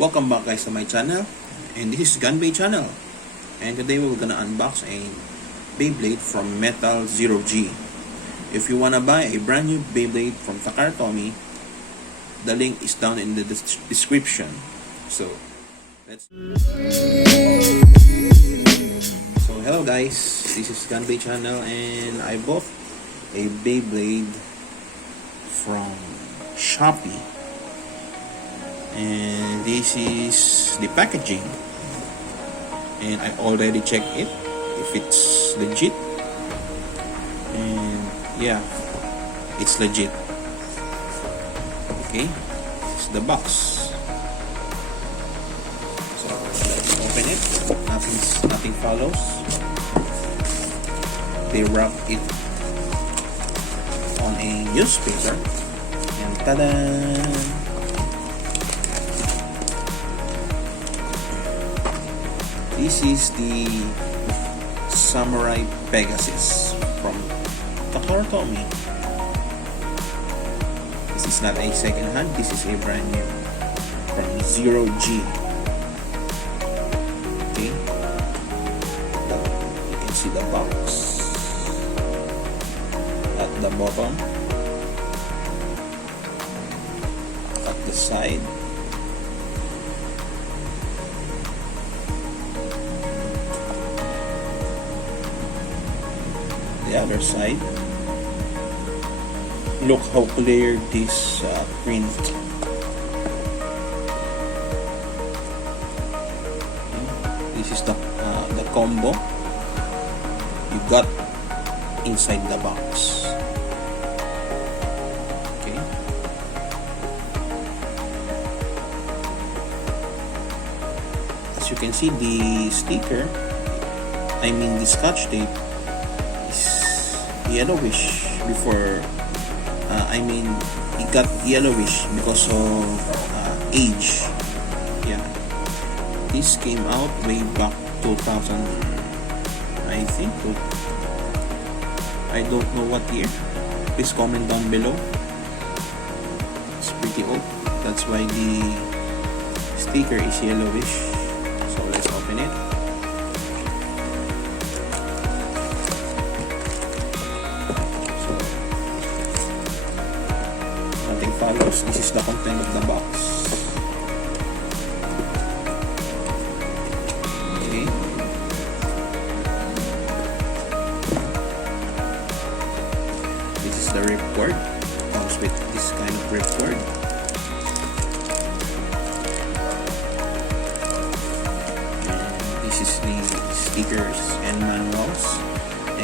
Welcome back guys to my channel, and this is Gunbay channel, and today we're gonna unbox a Beyblade from Metal ZeroG. If you wanna buy a brand new Beyblade from Takara Tomy, the link is down in the description. So hello guys, this is Gunbay channel, and I bought a Beyblade from Shopee. And this is the packaging, and I already checked it if it's legit, and yeah, it's legit. Okay, this is the box. So let's open it. Nothing follows. They wrap it on a newspaper, and tada! This is the Samurai Pegasis from Takara Tomy. This is not a second hand, this is a brand new from ZeroG. Okay, you can see the box at the bottom, at the side. The other side. Look how clear this print. This is the combo you got inside the box. Okay. As you can see, the sticker, the scotch tape, yellowish before it got yellowish because of age. Yeah, this came out way back 2000, I think. I don't know what year. Please comment down below. It's pretty old, that's why the sticker is yellowish. So let's open it. Follows. This is the content of the box. Okay. This is the ripcord. Comes with this kind of ripcord. And this is the stickers and manuals.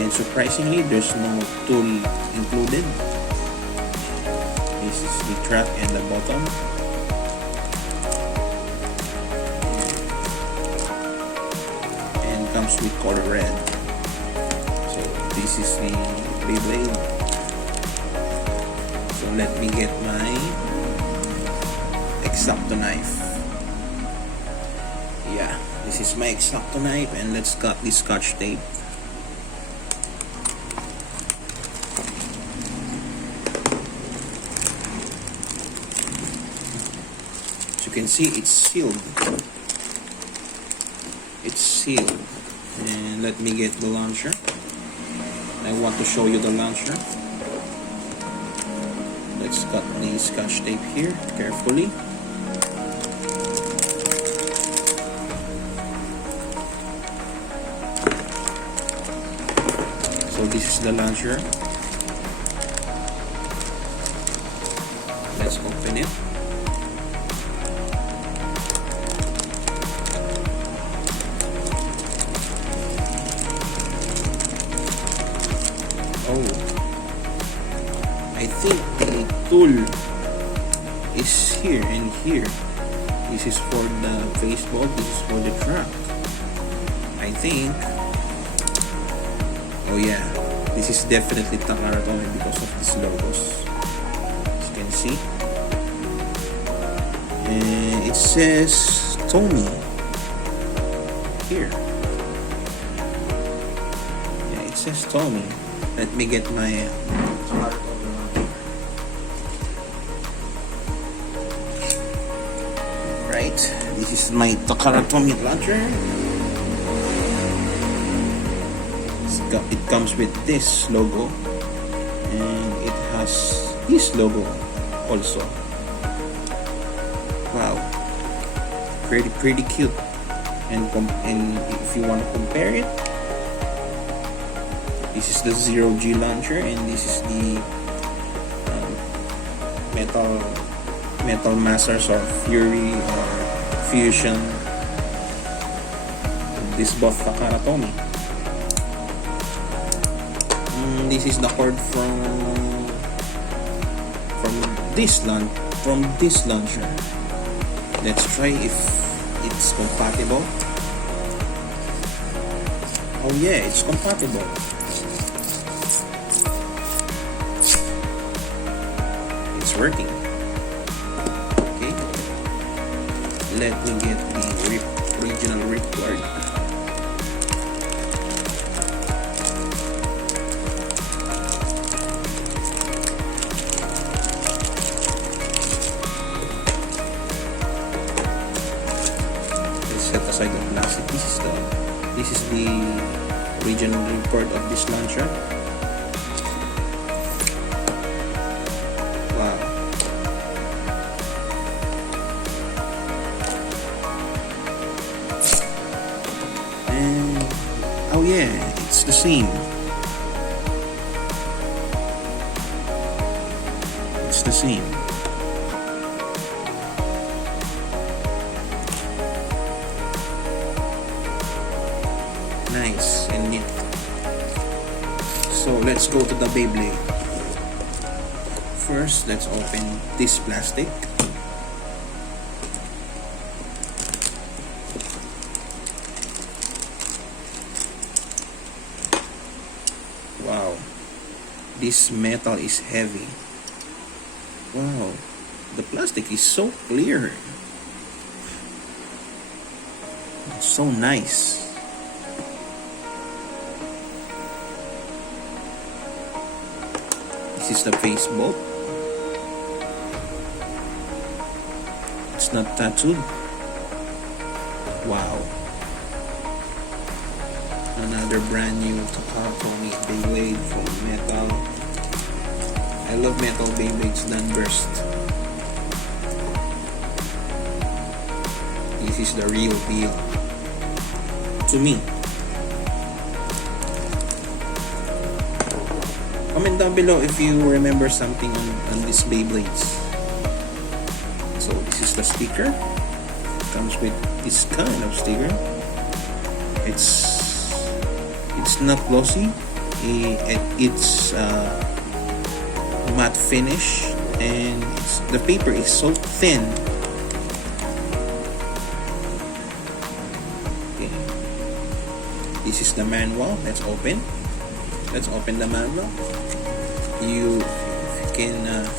And surprisingly, there's no tool included. This is the track and the bottom. And comes with color red. So this is the Beyblade. So let me get my X-Acto knife. Yeah, this is my X-Acto knife, and let's cut this scotch tape. You can see it's sealed. It's sealed. And let me get the launcher. I want to show you the launcher. Let's cut the scotch tape here carefully. So this is the launcher. Let's open it. Oh, I think the tool is here and here. This is for the baseball, this is for the track, I think. Oh yeah, this is definitely Takara Tomy because of these logos, as you can see. And it says Tomy here. Yeah, it says Tomy. Let me get my Alright, this is my Takara Tomy launcher. It comes with this logo, and it has this logo also. Wow, pretty cute. And if you want to compare it, this is the ZeroG launcher, and this is the metal masters or fury or fusion. This both Takara Tomy. This is the cord from this launcher. Let's try if it's compatible. Oh yeah, it's compatible. It's working. Okay, let me get the original ripcord. Set aside the plastic. This is the original ripcord of this launcher. Wow. And oh yeah, it's the same. It's the same. Nice and neat. So let's go to the Beyblade. First, let's open this plastic. Wow, this metal is heavy. Wow, the plastic is so clear. So nice. This is the face bolt. It's not tattooed. Wow. Another brand new Takara Tomy Beyblade from metal. I love metal Beyblades than burst. This is the real deal. To me. Comment down below if you remember something on these Beyblades. So this is the sticker. It comes with this kind of sticker. It's not glossy. It's matte finish, and the paper is so thin. Okay. This is the manual. Let's open the manual. You can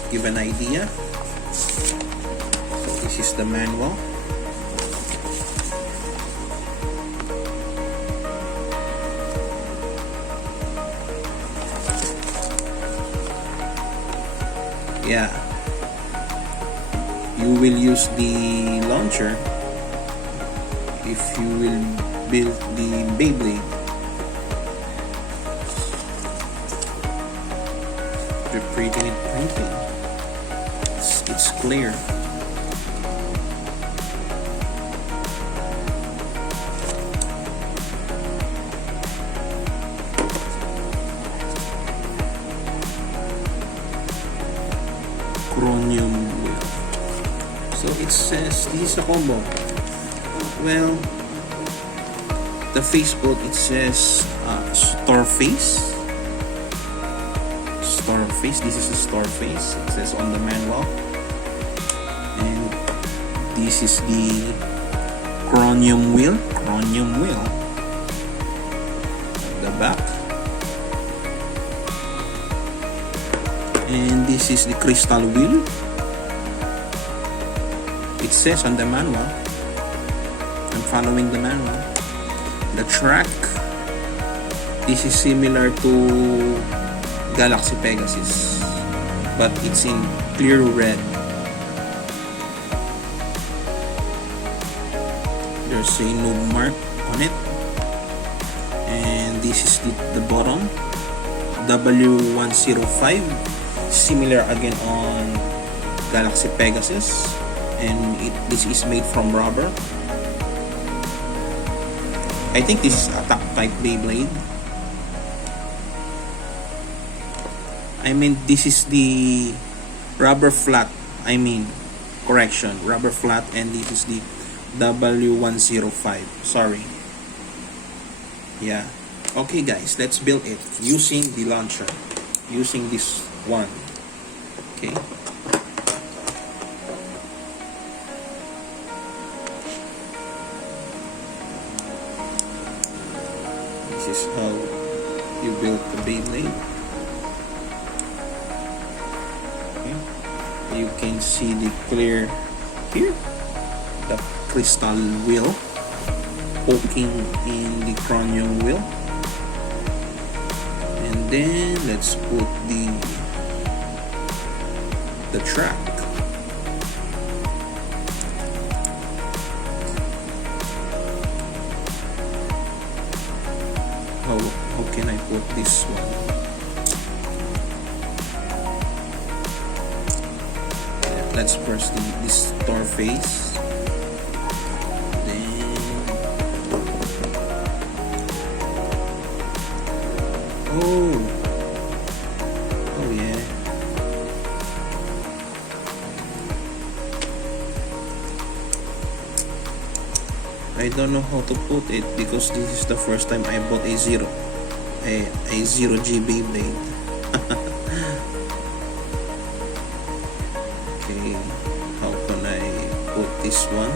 give an idea. So this is the manual. Yeah, you will use the launcher if you will build the Beyblade. Pretty. It's clear. Chromium wheel. So it says this is a combo. Well, the face bolt, it says store face. This is a store face. It says on the manual. And this is the chromium wheel. The back. And this is the crystal wheel. It says on the manual. I'm following the manual. The track. This is similar to Galaxy Pegasis, but it's in clear red. There's a noob mark on it, and this is the bottom, W105, similar again on Galaxy Pegasus, and this is made from rubber. I think this is attack type Beyblade. I mean, this is the rubber flat. Rubber flat, and this is the W105. Sorry. Yeah. Okay, guys, let's build it using the launcher, using this one. Okay. This is how you build the Beyblade. You can see the clear here, the crystal wheel poking in the chromium wheel, and then let's put the track. How can I put this one? Let's press this store face. Then, oh yeah. I don't know how to put it because this is the first time I bought a ZeroG Beyblade. How can I put this one?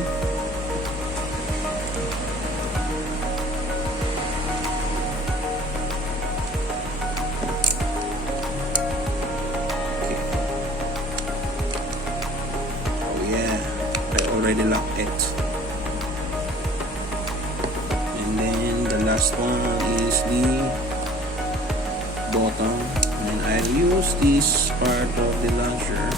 Okay. Oh yeah, I already locked it. And then the last one is the bottom, and I'll use this part of the launcher.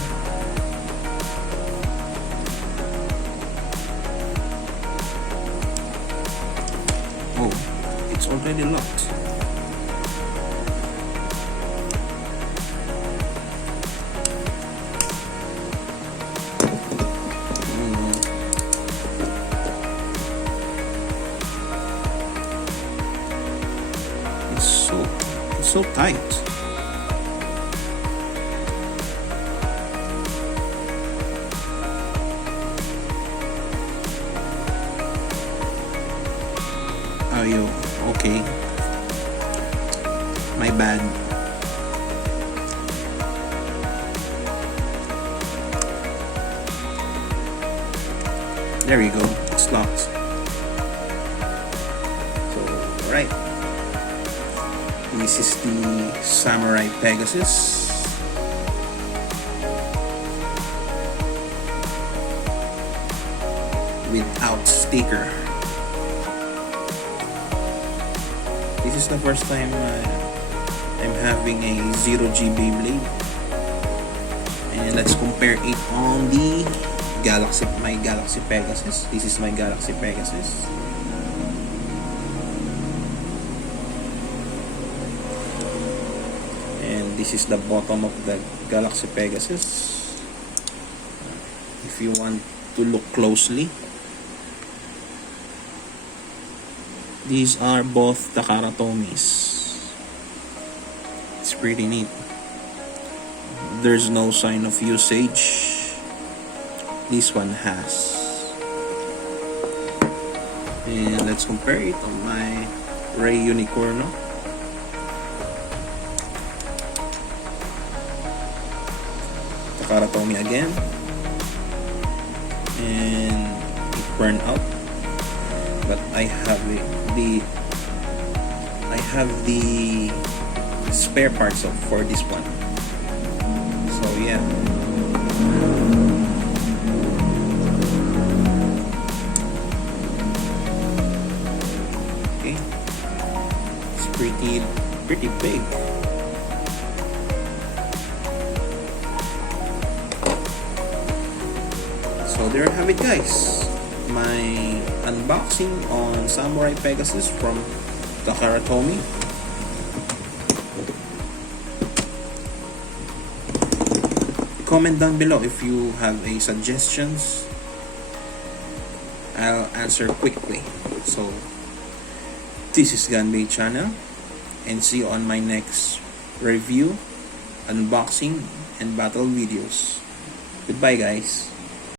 It's already locked. It's so tight. Okay, my bad. There you go, it's locked. So, alright, this is the Samurai Pegasus. Without sticker. This is the first time I'm having a ZeroG Beyblade, and let's compare it on the my Galaxy Pegasus. This is my Galaxy Pegasus. And this is the bottom of the Galaxy Pegasus. If you want to look closely, these are both Takara Tomys. It's pretty neat. There's no sign of usage. This one has. And let's compare it on my Ray Unicorno. Takara Tomy again. And it burned out. But I have the spare parts for this one. So yeah. Okay. It's pretty big. So there you have it, guys. my unboxing on Samurai Pegasis from Takara Tomy. Comment down below if you have a suggestions. I'll answer quickly. So this is Gunbait channel, and see you on my next review, unboxing, and battle videos. Goodbye guys.